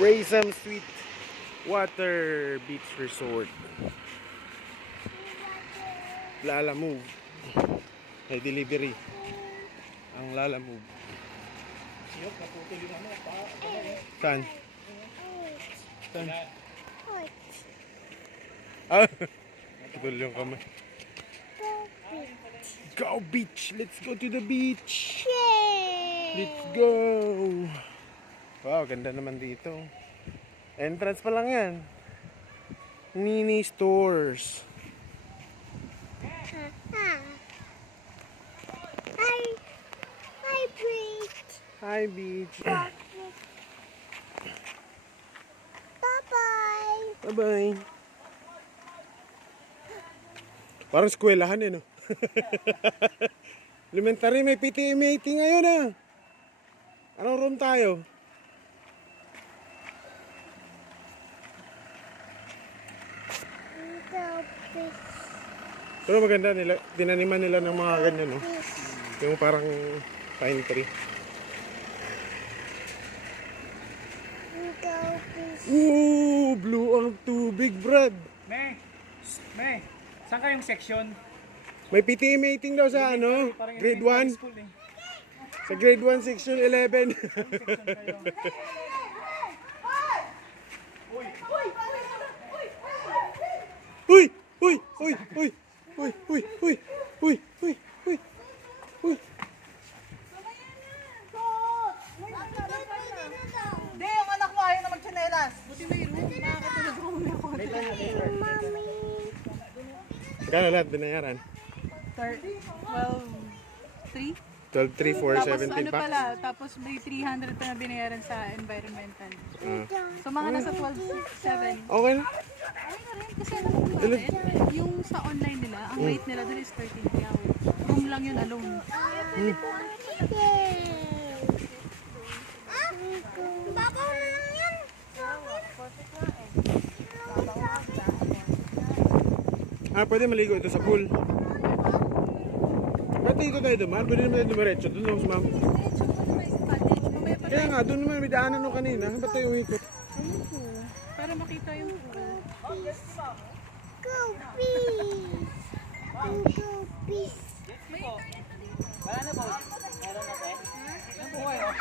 Raysam Sweet Water Beach Resort. Lala Move. May delivery. Ang Lala Move. Saan? Saan? Ah, putol yung kamay. Go beach! Let's go to the beach! Let's go! Wow, ganda naman dito. Entrance pa lang yan. Nini Stores. Hi, beach. Hi, beach. Bye-bye. Bye-bye. Parang eskwelahan eh, no? Elementary, may PTA meeting ngayon ah. Anong room tayo? Pero maganda nila, tinaniman nila ng mga ganyan, no? Yung parang pine tree. Ooh, blue ang tubig, Brad. May, saan kayong section? May PTA meeting daw sa ano, grade 1. Sa grade 1, section 11. Uy! Uy! Uy! Uy! Uy! Uy! Uy! Uy! Uy! Uy! Uy! Hindi, yung anak mo ayaw na magtsinelas. Buti may room. Nakakatulog ko muna ako. Kano lahat binayaran? 12,300. 12, 3, 4, Tapos 17 ano pa? pala, tapos may 300 pa na binayaran sa environmental. Ah. So mga nasa 12,700. Okay na. Ay na rin, kasi alam mo bakit? Yung sa online nila, ang rate nila doon is 13 hours. Room lang yun alone. Babaw na lang yan. Ah, pwede maligo ito sa pool. Ba't dito tayo dumaan? Pwede naman tayo dumiretso. Doon lang sumama. Kaya nga, doon naman may daanan nung kanina. Ba't tayo umikot? Para makita yung Go beach. Go beach. Wala na po. Meron na pe. Ang buhay oh.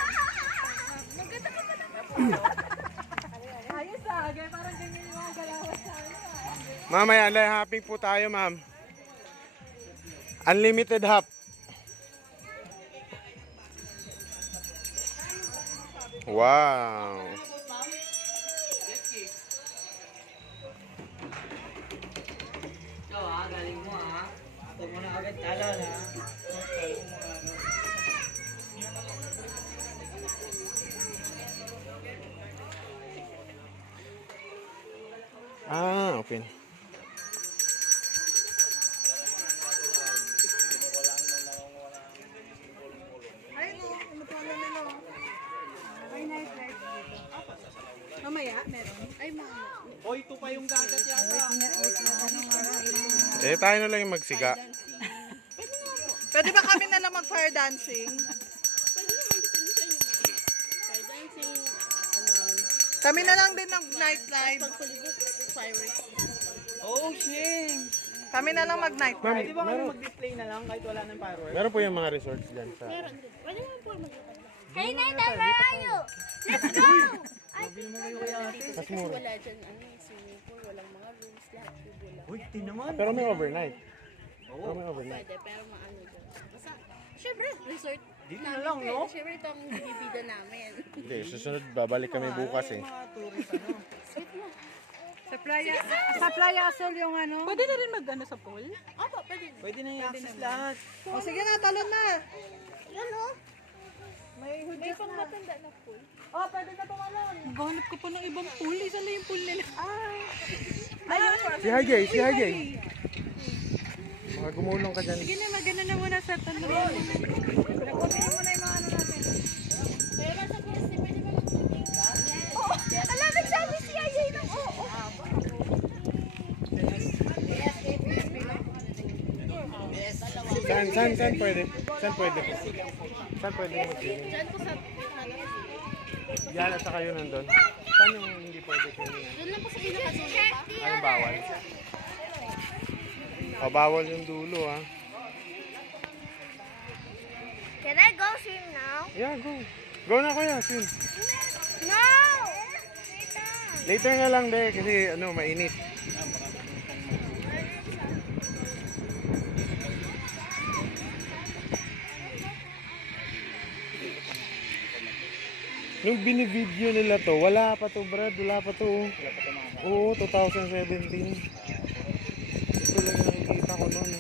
ayos ah, kaya parang ganyan yung mga galawan sa amin. Mamaya, hopping po tayo, ma'am. Unlimited hop. Wow. Ikaw ha, galing mo ha. Huwag mo na agad talan ha. Ah, okay. Ay no, ano pa nila? Ay, night light dito. Mamaya, meron. Ay, mga. Hoy, ito pa yung dagat yata. Eh, tayo na lang yung magsiga. Pwede ba kami na lang mag-fire dancing? Kami na lang din ng nightlife. Oh, shit. Kami na lang mag-night. Ma'am, Pwede ba kami meron, mag-display na lang kahit wala ng fireworks? meron po yung mga resorts dyan sa... Hey, Nita, where are you? Let's go! Mas mura. Wala dyan, swimming pool, walang mga rooms, lahat po wala. Uy, tinaman. Pero may overnight. Pero may overnight. Pwede, pero maano dyan. Basta, syempre, resort Dito na lang, no? Syempre, ito ang binibida namin. Hindi, susunod babalik kami bukas eh. Mga tourist, ano? Sa Playa Azul yung ano. Pwede na rin mag-ano sa pool? Opo, pwede. Pwede na i-access lahat. O sige na, talon na. Yan o. May May pang matanda na pool. Oh, pwede na tumalon. Ganap ko pa ng ibang pool. Isa lang yung pool nila. Ayun. Si Hagay, si Hagay. Mga gumulong ka dyan. Sige na, magana na muna sa tanong. Pinakutin mo na yung mga ano natin. Pero sa PSC, pwede ba mag-swimming ka? Oh, ala, nagsabi si Ayay ng oo. Saan pwede? Saan pwede? Saan pwede mag-swimming? Diyan po sa Yan at saka yun nandun. Saan Anong hindi pwede swimming? Doon lang po sa pinakadulo pa. Anong bawal? O, bawal yung dulo, ha? Can I go swim now? Yeah, go. Go na kuya, swim. No! Later na lang, de, kasi ano, mainit. Nung binivideo nila to, wala pa to, Brad. Wala pa to. Oo, 2017. Ito lang nakikita ko noon.